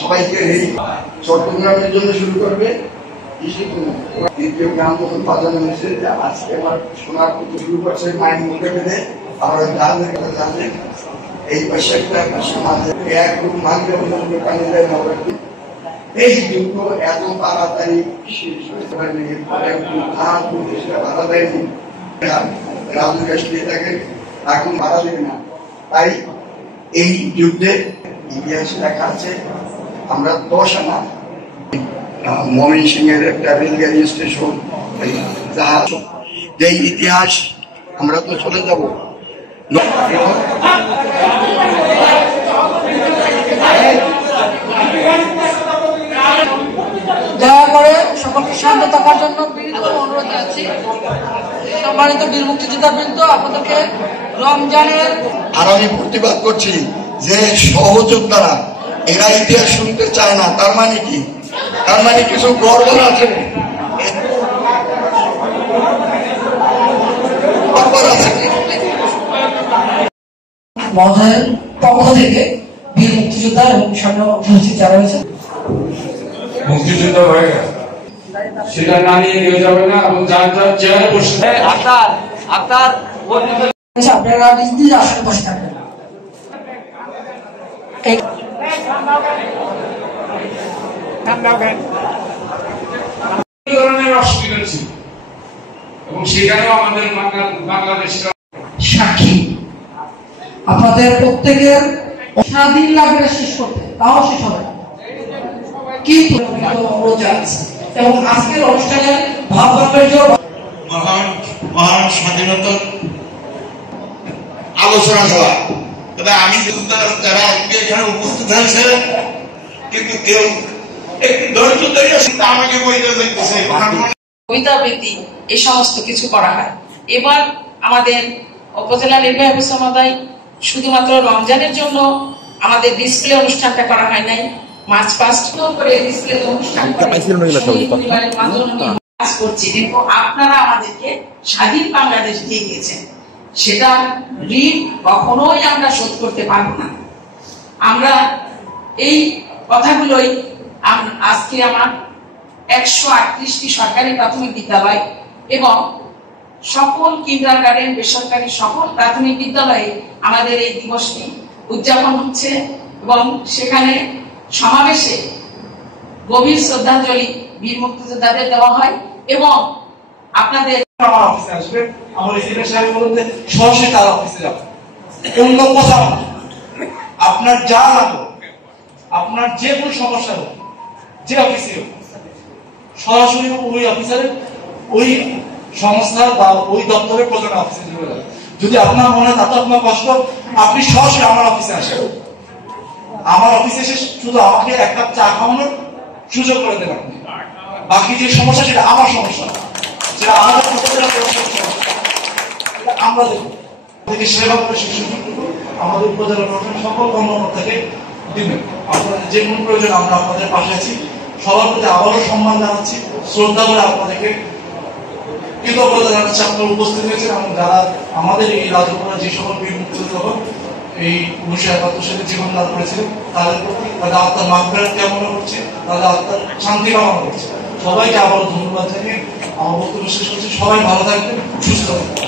সবাইকে চট্টগ্রামের জন্য শুরু করবে। দ্বিতীয় গ্রাম যখন বাজানো হয়েছে, আজকে আমার শোনার করতে শুরু করছে মায়ের মুখে বেঁধে, আবার জাহাজের কথা জানলেন এই পাশে একটা সমাজে এক গ্রুপ মানবে অন্য কানে দেয় না। এই যুদ্ধ এত তাড়াতাড়ি শেষ হতে পারেনি, বাধা দেয়নি, রাজু দিয়ে থাকেন এখন বাধা দেবে না। তাই এই যুদ্ধের ইতিহাস লেখা আছে। আমরা 10 আনা ময়মনসিংহের একটা রেলগাড়ি স্টেশন, জাহাজ, যে ইতিহাস আমরা তো চলে যাব। দয়া করে সকলকে শান্ত থাকার জন্য বিনীত অনুরোধ জানাচ্ছি। সম্মানিত বীর মুক্তিযোদ্ধা বৃন্দ, আপনাদেরকে রমজানের আর আমি প্রতিবাদ করছি যে সহযোদ্ধারা এরা ইতিহাস শুনতে চায় না। তার মানে কি? তার মানে কিছু গর্ব আছে, মহোদয়ের পক্ষ থেকে বীর মুক্তিযোদ্ধা এবং সামনে উপস্থিত যারা রয়েছে মুক্তিযুদ্ধ হয়ে গেছে, সেটা না নিয়ে কেউ যাবে না এবং যার যার চেয়ারে বসে আপনারা নিজ নিজ আসনে বসে থাকবেন। অসুবিধা ছিল এবং সেখানেও আমাদের বাংলাদেশের সাক্ষী আপনাদের প্রত্যেকের স্বাধীন লাগবে শেষ করতে, তাও শেষ হবে না, কিন্তু অনুরোধ জানাচ্ছি এবং আজকের অনুষ্ঠানে মহান স্বাধীনতার আলোচনা সভা। তবে আমি যারা এখানে উপস্থিত হয়েছে কিন্তু কেউ একটু ধৈর্য ধরে আমাকে বইতে দেখতেছে কবিতা আবৃত্তি এই সমস্ত কিছু করা হয়। এবার আমাদের উপজেলা নির্বাহী অফিসার মহোদয় শুধুমাত্র রমজানের জন্য আমাদের ডিসপ্লে অনুষ্ঠানটা করা হয় নাই, মার্চ পাস্ট করে ডিসপ্লে অনুষ্ঠান করছি, কিন্তু আপনারা আমাদেরকে স্বাধীন বাংলাদেশ দিয়ে দিয়েছেন, সেটা ঋণ কখনোই আমরা শোধ করতে পারবো না। আমরা এই কথাগুলোই আজকে আমার 138টি সরকারি প্রাথমিক বিদ্যালয় এবং সকল কিন্ডারগার্টেন, বেসরকারি সকল প্রাথমিক বিদ্যালয়ে আমাদের এই দিবসটি উদযাপন হচ্ছে এবং সেখানে সমাবেশে গভীর শ্রদ্ধাঞ্জলি বীর মুক্তিযোদ্ধাদের দেওয়া হয় এবং আপনাদের আমার অফিসে আসবে, আমার ইঞ্জিনিয়ার সাহেব বলতে সরাসরি তার অফিসে যাবে। অন্য কথা আপনার যা লাগবে, আপনার যে কোনো সমস্যা হোক, যে অফিসে হোক, সরাসরি ওই অফিসারের ওই সংস্থার বা ওই দপ্তরের প্রধান অফিসে চলে যাবে। যদি আপনার মনে তাতে আপনার কষ্ট, আপনি সরাসরি আমার অফিসে আসেন। আমার অফিসে এসে শুধু আমাকে এক কাপ চা খাওয়ানোর সুযোগ করে দেবেন। বাকি যে সমস্যা সেটা আমার সমস্যা, যেটা আমাদের আমরা দেখব সেবা করে শিশু আমাদের উপজেলা প্রশাসন সকল কর্মকর্তাকে দিবেন। আপনাদের যে কোনো প্রয়োজন আমরা আপনাদের পাশে আছি। সবার প্রতি আবারও সম্মান জানাচ্ছি, শ্রদ্ধা করে আপনাদেরকে কৃতজ্ঞতা জানাচ্ছি আপনারা উপস্থিত হয়েছেন এবং যারা আমাদের এই রাজপুরা যে সকল বীর মুক্তিযোদ্ধা এই 1971 সালে জীবন দান করেছিলেন তাদের প্রতি তাদের আত্মার মাগফিরাত কামনা করছি, তাদের আত্মার শান্তি কামনা করছি। সবাইকে আবারও ধন্যবাদ জানিয়ে আমার বক্তব্য শেষ করছি। সবাই ভালো থাকবেন, সুস্থ থাকবেন।